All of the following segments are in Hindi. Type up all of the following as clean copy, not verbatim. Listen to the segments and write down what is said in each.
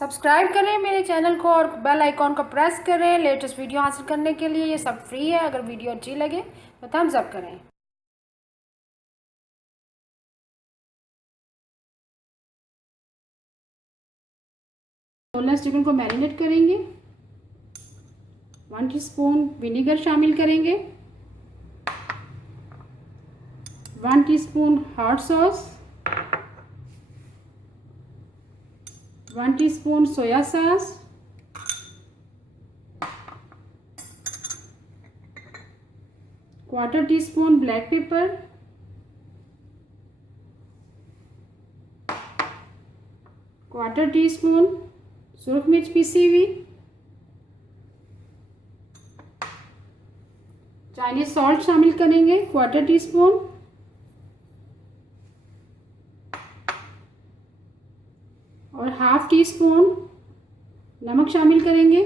सब्सक्राइब करें मेरे चैनल को और बेल आइकॉन को प्रेस करें लेटेस्ट वीडियो हासिल करने के लिए। ये सब फ्री है। अगर वीडियो अच्छी लगे तो थम्स अप करें। बोनलेस चिकन को मैरिनेट करेंगे। 1 टीस्पून विनेगर शामिल करेंगे। 1 teaspoon hot sauce, 1 teaspoon soya sauce, 1/4 teaspoon black pepper, 1/4 teaspoon सुरख मिर्च पीसी हुई, चाइनीज सॉल्ट शामिल करेंगे 1/4 टीस्पून, और 1/2 टीस्पून नमक शामिल करेंगे।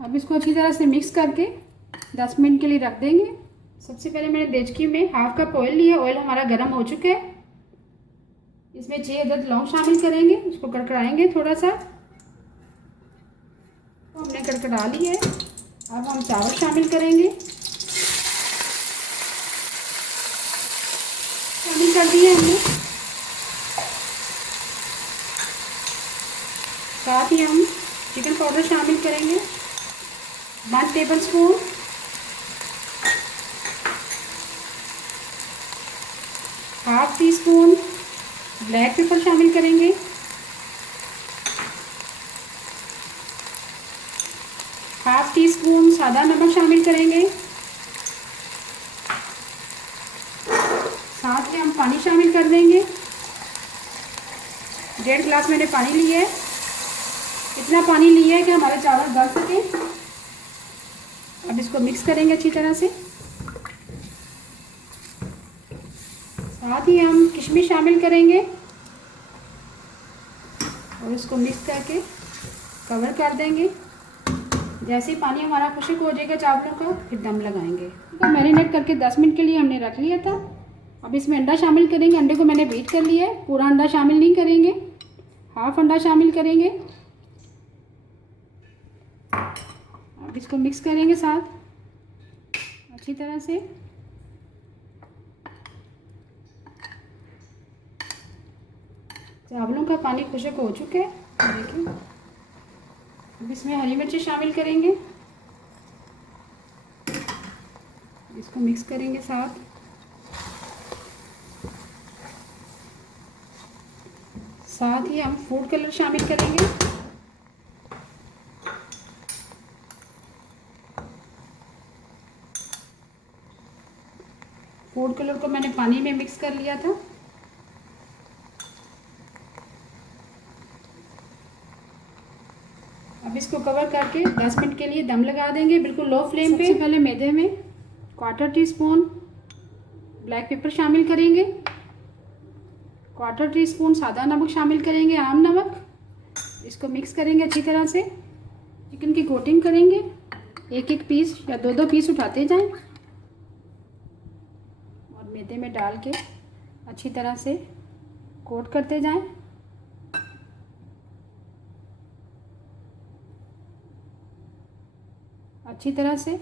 अब इसको अच्छी तरह से मिक्स करके 10 मिनट के लिए रख देंगे। सबसे पहले मैंने देचकी में 1/2 कप ऑयल लिया। ऑयल हमारा गर्म हो चुका है। इसमें 6 अदद लौंग शामिल करेंगे। उसको कड़कड़ाएंगे थोड़ा सा। तो हमने कड़कड़ा लिया है। अब हम चावल शामिल करेंगे। शामिल कर दिए हमने। साथ ही हम चिकन पाउडर शामिल करेंगे 1 टेबलस्पून, 1/2 टीस्पून ब्लैक पेपर शामिल करेंगे, 1/2 टीस्पून सादा नमक शामिल करेंगे। साथ में हम पानी शामिल कर देंगे। 1.5 गिलास मैंने पानी लिया है। इतना पानी लिया है कि हमारे चावल गल सके। अब इसको मिक्स करेंगे अच्छी तरह से। साथ ही हम किशमिश शामिल करेंगे और इसको मिक्स करके कवर कर देंगे। जैसे ही पानी हमारा खुश्क हो जाएगा चावलों का, फिर दम लगाएंगे। तो मैरिनेट करके 10 मिनट के लिए हमने रख लिया था। अब इसमें अंडा शामिल करेंगे। अंडे को मैंने बीट कर लिया है। पूरा अंडा शामिल नहीं करेंगे, 1/2 अंडा शामिल करेंगे। अब इसको मिक्स करेंगे साथ अच्छी तरह से। चावलों का पानी खुश्क हो चुका है। देखिए, अब इसमें हरी मिर्ची शामिल करेंगे। इसको मिक्स करेंगे साथ। साथ ही हम फूड कलर शामिल करेंगे। फूड कलर को मैंने पानी में मिक्स कर लिया था। अब इसको कवर करके 10 मिनट के लिए दम लगा देंगे, बिल्कुल लो फ्लेम पे। सबसे पहले मैदे में 1/4 टीस्पून ब्लैक पेपर शामिल करेंगे, 1/4 टीस्पून सादा नमक शामिल करेंगे, आम नमक। इसको मिक्स करेंगे अच्छी तरह से। चिकन की कोटिंग करेंगे। एक एक पीस या 2-2 पीस उठाते जाएं और मैदे में डाल के अच्छी तरह से कोट करते जाएं। अच्छी तरह से।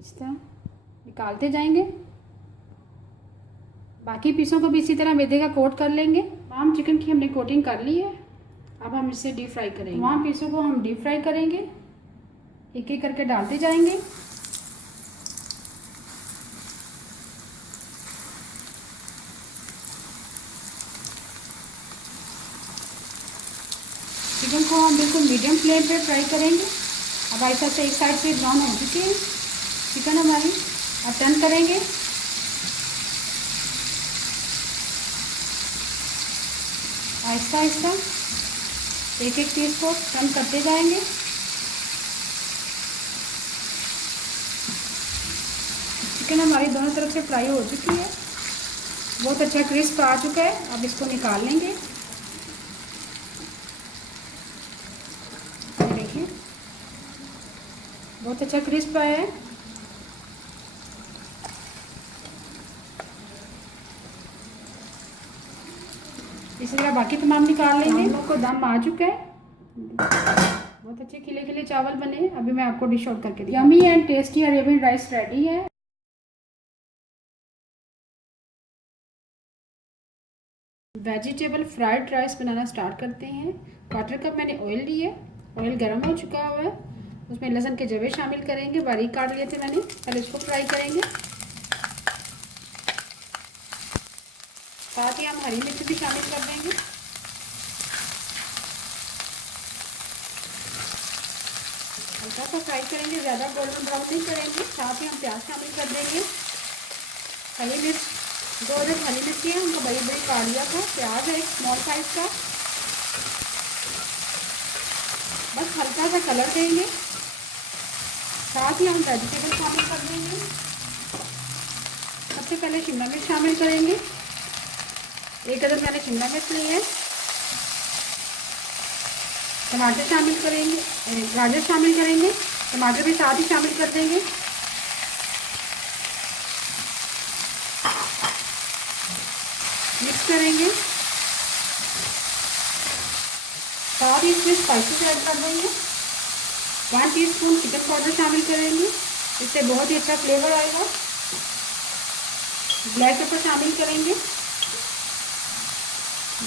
इस तरह निकालते जाएंगे। बाकी पीसों को भी इसी तरह मैदे का कोट कर लेंगे। तमाम चिकन की हमने कोटिंग कर ली है। अब हम इसे डीप फ्राई करेंगे। तमाम पीसों को हम डीप फ्राई करेंगे। एक एक करके डालते जाएंगे। चिकन को हम बिल्कुल मीडियम फ्लेम पे फ्राई करेंगे। अब ऐसा से एक साइड से ब्राउन हो चुकी है चिकन हमारी। अब टर्न करेंगे। आहिस्ता आहिस्ता एक एक पीस को टर्न करते जाएंगे। चिकन हमारी दोनों तरफ से फ्राई हो चुकी है। बहुत अच्छा क्रिस्प आ चुका है। अब इसको निकाल लेंगे। बहुत अच्छा क्रिस्प आया है। इसी तरह बाकी तमाम निकाल लेंगे। हम लोग को दम आ चुका है, बहुत अच्छे खिले खिले चावल बने। अभी मैं आपको डिश आउट करके yummy and tasty Arabian rice ready है। वेजिटेबल फ्राइड राइस बनाना स्टार्ट करते हैं। 1/4 कप मैंने ऑयल लिए, ऑयल गर्म हो चुका हुआ है। उसमें लहसुन के जवे शामिल करेंगे, बारीक काट लिए थे मैंने। पहले इसको फ्राई करेंगे, साथ ही हम हरी मिर्च भी शामिल कर देंगे। हल्का सा फ्राई करेंगे, ज़्यादा गोल्डन ब्राउन नहीं करेंगे। साथ ही हम प्याज शामिल कर देंगे। हरी मिर्च 2 अदद हरी मिर्ची है, उनको बड़ी बड़ी काट लिया था। प्याज है एक स्मॉल साइज का, बस हल्का सा कलर देंगे। साथ ही हम वेजिटेबल शामिल कर देंगे। सबसे पहले शिमला मिर्च शामिल करेंगे, 1 अदद मैंने शिमला मिर्च ली है। टमाटर शामिल करेंगे, गाजर शामिल करेंगे, टमाटर भी साथ ही शामिल कर देंगे। मिक्स करेंगे, साथ ही इसमें स्पाइसेस ऐड कर देंगे। 1 टीस्पून चिकन पाउडर शामिल करेंगे, इससे बहुत ही अच्छा फ्लेवर आएगा। ब्लैक पेपर शामिल करेंगे,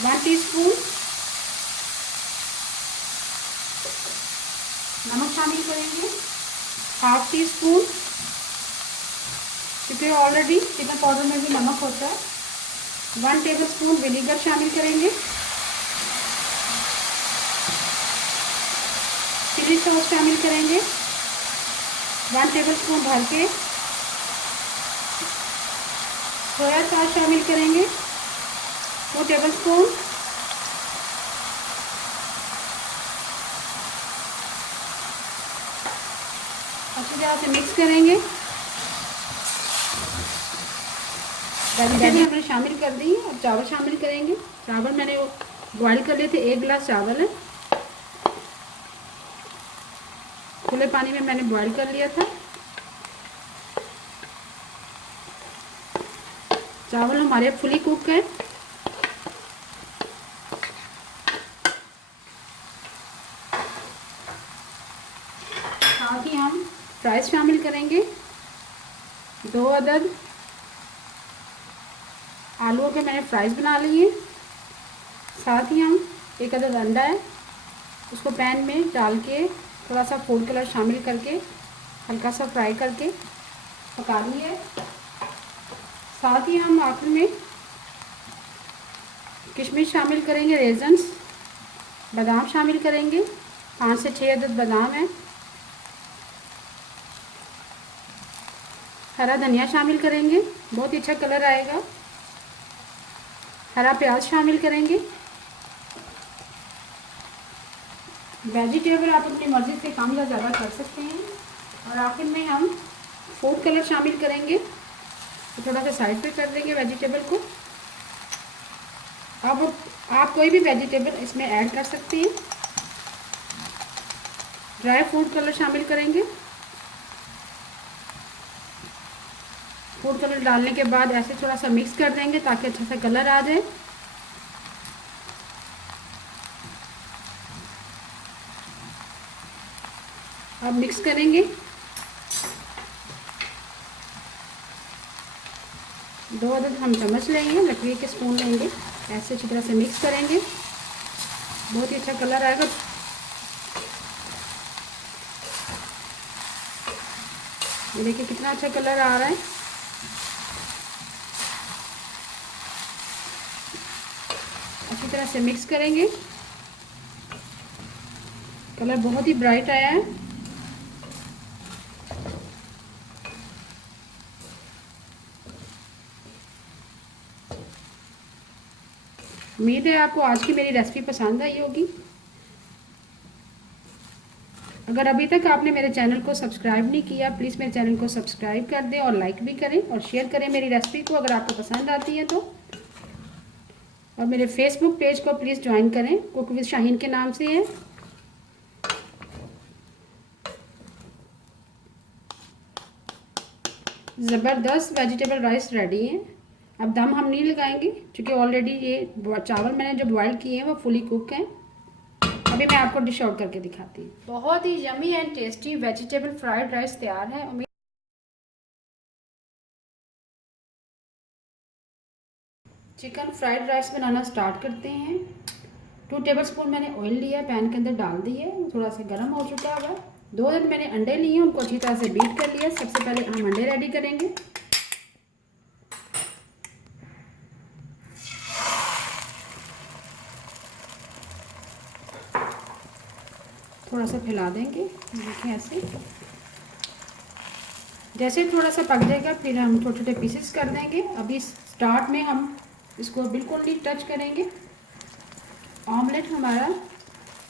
1 टीस्पून। नमक शामिल करेंगे, 1/2 टीस्पून, क्योंकि ऑलरेडी चिकन पाउडर में भी नमक होता है। 1 टेबलस्पून विनेगर शामिल करेंगे। चिली सॉस शामिल करेंगे, 1 टेबलस्पून भर के। सोया सॉस शामिल करेंगे, 2 टेबलस्पून। अच्छी तरह से मिक्स करेंगे। वेजिटेबल हमने शामिल कर दी है। अब चावल शामिल करेंगे। चावल मैंने बॉईल कर लिए थे, 1 गिलास चावल है। खुले पानी में मैंने बॉईल कर लिया था। चावल हमारे फुली कुक है। साथ ही हम फ्राइज शामिल करेंगे, 2 अदद आलूओं के मैंने फ्राइज बना लिए। साथ ही हम 1 अदद अंडा है, उसको पैन में डाल के थोड़ा सा फूड कलर शामिल करके हल्का सा फ्राई करके पका लिए। साथ ही हम आखिर में किशमिश शामिल करेंगे, रेजन्स, बादाम शामिल करेंगे। 5 से 6 अदद बादाम है। हरा धनिया शामिल करेंगे, बहुत ही अच्छा कलर आएगा। हरा प्याज शामिल करेंगे। वेजिटेबल आप अपनी मर्ज़ी से कम या ज़्यादा कर सकते हैं। और आखिर में हम फूड कलर शामिल करेंगे, तो थोड़ा सा साइड पे कर देंगे वेजिटेबल को। अब आप कोई भी वेजिटेबल इसमें ऐड कर सकते हैं। ड्राई फूड कलर शामिल करेंगे। फूड कलर डालने के बाद ऐसे थोड़ा सा मिक्स कर देंगे ताकि अच्छा सा कलर आ जाए। अब मिक्स करेंगे। 2 अदद हम चम्मच लेंगे, लकड़ी के स्पून लेंगे, ऐसे अच्छी तरह से मिक्स करेंगे, बहुत ही अच्छा कलर आएगा। ये देखिए कितना अच्छा कलर आ रहा है। अच्छी तरह से मिक्स करेंगे। कलर बहुत ही ब्राइट आया है। उम्मीद है आपको आज की मेरी रेसिपी पसंद आई होगी। अगर अभी तक आपने मेरे चैनल को सब्सक्राइब नहीं किया, प्लीज़ मेरे चैनल को सब्सक्राइब कर दें और लाइक भी करें और शेयर करें मेरी रेसिपी को अगर आपको पसंद आती है तो। और मेरे फेसबुक पेज को प्लीज़ ज्वाइन करें, कुक विद शाहीन के नाम से है। ज़बरदस्त वेजिटेबल राइस रेडी है। अब दम हम नहीं लगाएंगे क्योंकि ऑलरेडी ये चावल मैंने जो बॉईल किए हैं वो फुली कुक हैं। अभी मैं आपको डिश आउट करके दिखाती हूँ। बहुत ही yummy and tasty vegetable fried rice तैयार है। चिकन फ्राइड राइस बनाना स्टार्ट करते हैं। 2 टेबलस्पून मैंने ऑयल लिया, पैन के अंदर डाल दिए, थोड़ा सा गर्म हो चुका है। 2 मैंने अंडे लिए, उनको अच्छी तरह से बीट कर लिया। सबसे पहले हम अंडे रेडी करेंगे। थोड़ा सा फैला देंगे, देखिए ऐसे। जैसे थोड़ा सा पक जाएगा फिर हम छोटे छोटे पीसेस कर देंगे। अभी स्टार्ट में हम इसको बिल्कुल नहीं टच करेंगे। ऑमलेट हमारा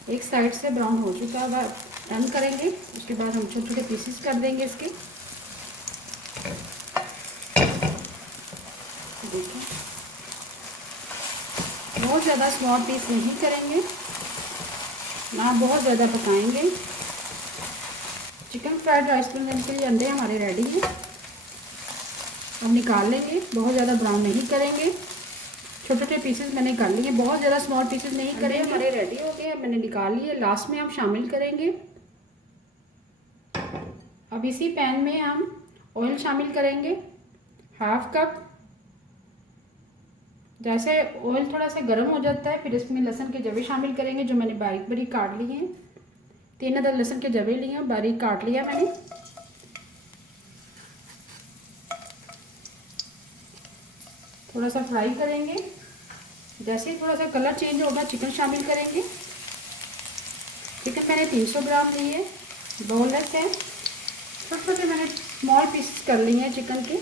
एक साइड से ब्राउन हो चुका है, टर्न करेंगे। उसके बाद हम छोटे छोटे पीसेस कर देंगे इसके। देखिए बहुत ज़्यादा स्मॉल पीस नहीं करेंगे, ना बहुत ज़्यादा पकाएंगे। चिकन फ्राइड राइस बनाने के लिए अंडे हमारे रेडी हैं। अब निकाल लेंगे, बहुत ज़्यादा ब्राउन नहीं करेंगे। छोटे छोटे पीसेस मैंने कर लिए, बहुत ज़्यादा स्मॉल पीसेस नहीं करेंगे। हमारे रेडी हो गए, मैंने निकाल लिए। लास्ट में हम शामिल करेंगे। अब इसी पैन में हम ऑयल शामिल करेंगे, 1/2 कप। जैसे ऑयल थोड़ा सा गर्म हो जाता है फिर इसमें लहसुन के जवे शामिल करेंगे, जो मैंने बारीक बारीक काट लिए हैं। 3 अदद लहसुन के जवे लिए हैं, बारीक काट लिया मैंने। थोड़ा सा फ्राई करेंगे। जैसे ही थोड़ा सा कलर चेंज होगा चिकन शामिल करेंगे। चिकन मैंने 300 ग्राम ली है, बोनलेस है। छोटे छोटे मैंने स्मॉल पीसेस कर लिए हैं चिकन के।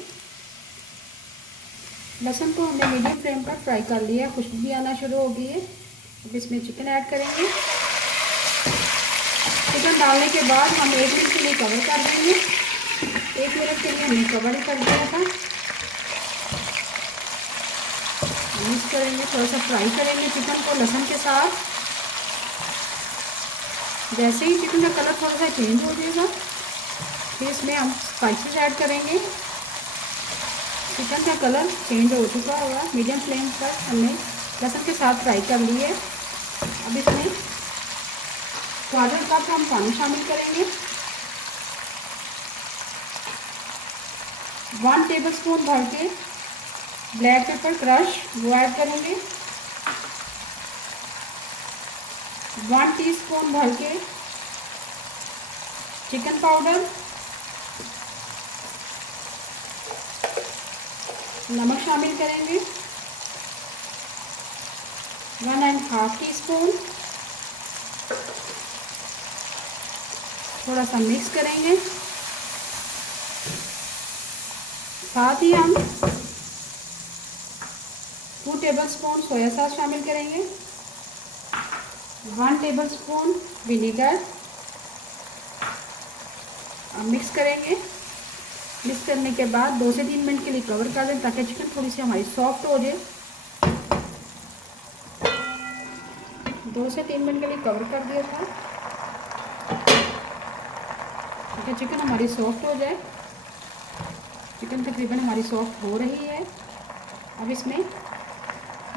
लहसुन को हमने मीडियम फ्लेम पर फ्राई कर लिया, खुशबू भी आना शुरू हो गई है। अब इसमें चिकन ऐड करेंगे। चिकन डालने के बाद हम 1 मिनट के लिए कवर कर देंगे। 1 मिनट के लिए हमने कवर कर दिया था। मिक्स करेंगे, थोड़ा सा फ्राई करेंगे चिकन को लहसुन के साथ। जैसे ही चिकन का कलर थोड़ा सा चेंज हो जाएगा फिर इसमें हम स्पाइसेस ऐड करेंगे। चिकन का कलर चेंज हो चुका होगा, मीडियम फ्लेम पर हमने लहसुन के साथ फ्राई कर लिए। अब इसमें 1/4 कप हम पानी शामिल करेंगे। 1 टेबलस्पून भर के ब्लैक पेपर क्रश वो ऐड करेंगे। 1 टीस्पून भर के चिकन पाउडर, नमक शामिल करेंगे। 1.5 टीस्पून। थोड़ा सा मिक्स करेंगे। साथ ही हम 2 टेबलस्पून सोया सॉस शामिल करेंगे। 1 टेबलस्पून विनेगर। अब मिक्स करेंगे। मिक्स करने के बाद 2 से 3 मिनट के लिए कवर कर दें ताकि चिकन थोड़ी सी हमारी सॉफ्ट हो जाए। 2 से 3 मिनट के लिए कवर कर दिया था ताकि चिकन हमारी सॉफ्ट हो जाए। चिकन तकरीबन हमारी सॉफ्ट हो रही है। अब इसमें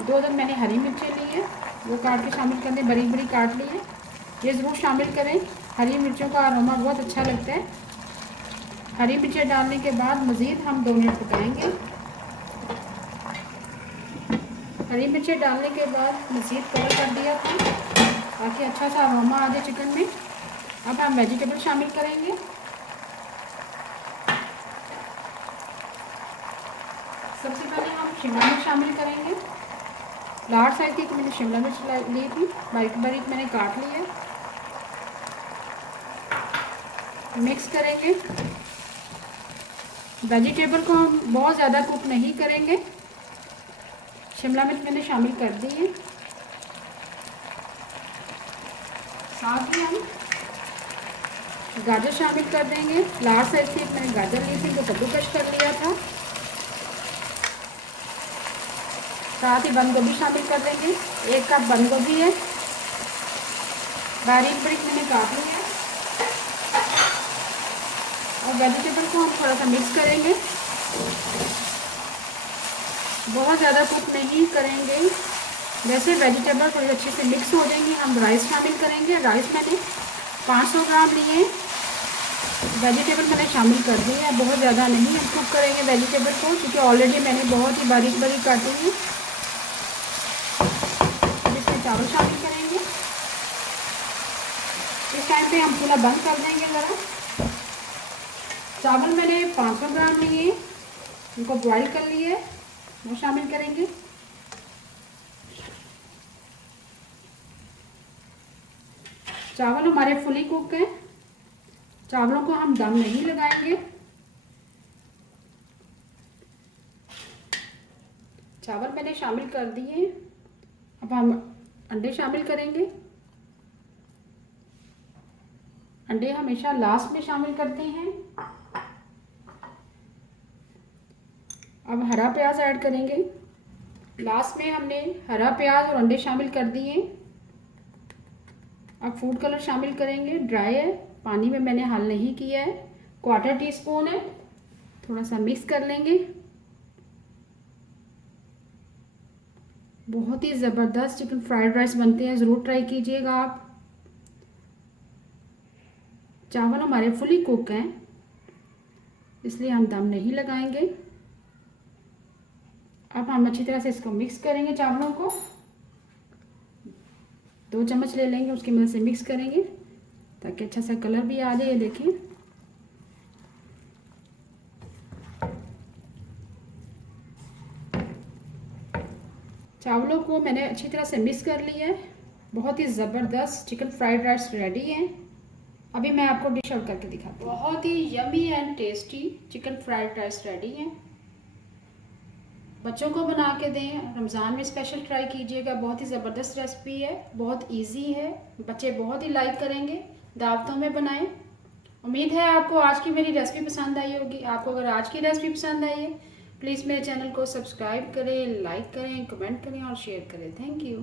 2 अदद मैंने हरी मिर्चें ली हैं, वो काट के शामिल कर दें, बरीक बरीक काट ली है। ये ज़रूर शामिल करें, हरी मिर्चों का अरोमा बहुत अच्छा लगता है। हरी मिर्चें डालने के बाद मज़ीद हम 2 मिनट पकाएंगे। हरी मिर्चें डालने के बाद मज़ीद कवर कर दिया था ताकि अच्छा सा अरोमा आ जाए चिकन में। अब हम वेजिटेबल शामिल करेंगे। सबसे पहले हम शिमला मिर्च शामिल करेंगे। लार्ज साइज की मैंने शिमला मिर्च ली थी, बारीक बारीक मैंने काट ली है। मिक्स करेंगे। वेजिटेबल को हम बहुत ज़्यादा कुक नहीं करेंगे। शिमला मिर्च मैंने शामिल कर दी है। साथ ही हम गाजर शामिल कर देंगे। लार्ज साइज की मैंने गाजर ली थी, तो कद्दूकस कर लिया था। साथ ही बंद गोभी शामिल कर देंगे। 1 कप बंद गोभी है, बारीक बारीक मैंने काट ली है। और वेजिटेबल को हम थोड़ा सा मिक्स करेंगे, बहुत ज़्यादा कुक नहीं करेंगे। जैसे वेजिटेबल थोड़ी अच्छे से मिक्स हो जाएंगे हम राइस शामिल करेंगे। राइस मैंने 500 ग्राम लिए, वेजिटेबल मैंने शामिल कर दी है, बहुत ज़्यादा नहीं हम कुक करेंगे वेजिटेबल को, क्योंकि ऑलरेडी मैंने बहुत ही बारीक बारीक काटी है। इसमें चावल शामिल करेंगे। इस टाइम पे हम चूल्हा बंद कर देंगे ज़रा। चावल मैंने 500 ग्राम लिए, उनको बॉईल कर लिए, वो शामिल करेंगे। चावल हमारे फुली कुक हैं, चावलों को हम दम नहीं लगाएंगे। चावल मैंने शामिल कर दिए। अब हम अंडे शामिल करेंगे। अंडे हमेशा लास्ट में शामिल करते हैं। अब हरा प्याज ऐड करेंगे। लास्ट में हमने हरा प्याज और अंडे शामिल कर दिए। अब फूड कलर शामिल करेंगे, ड्राई है, पानी में मैंने हल नहीं किया है, 1/4 टीस्पून है। थोड़ा सा मिक्स कर लेंगे। बहुत ही ज़बरदस्त चिकन फ्राइड राइस बनते हैं, ज़रूर ट्राई कीजिएगा आप। चावल हमारे फुली कुक हैं, इसलिए हम दम नहीं लगाएंगे। अब हम अच्छी तरह से इसको मिक्स करेंगे। चावलों को 2 चम्मच ले लेंगे, उसकी मदद से मिक्स करेंगे ताकि अच्छा सा कलर भी आ जाए। ये देखिए, चावलों को मैंने अच्छी तरह से मिक्स कर लिया है। बहुत ही ज़बरदस्त चिकन फ्राइड राइस रेडी है। अभी मैं आपको डिश आउट करके दिखाती हूँ। बहुत ही yummy and tasty chicken fried rice ready है। बच्चों को बना के दें, रमज़ान में स्पेशल ट्राई कीजिएगा। बहुत ही ज़बरदस्त रेसिपी है, बहुत इजी है, बच्चे बहुत ही लाइक करेंगे। दावतों में बनाएं। उम्मीद है आपको आज की मेरी रेसिपी पसंद आई होगी। आपको अगर आज की रेसिपी पसंद आई है, प्लीज़ मेरे चैनल को सब्सक्राइब करें, लाइक करें, कमेंट करें और शेयर करें। Thank you.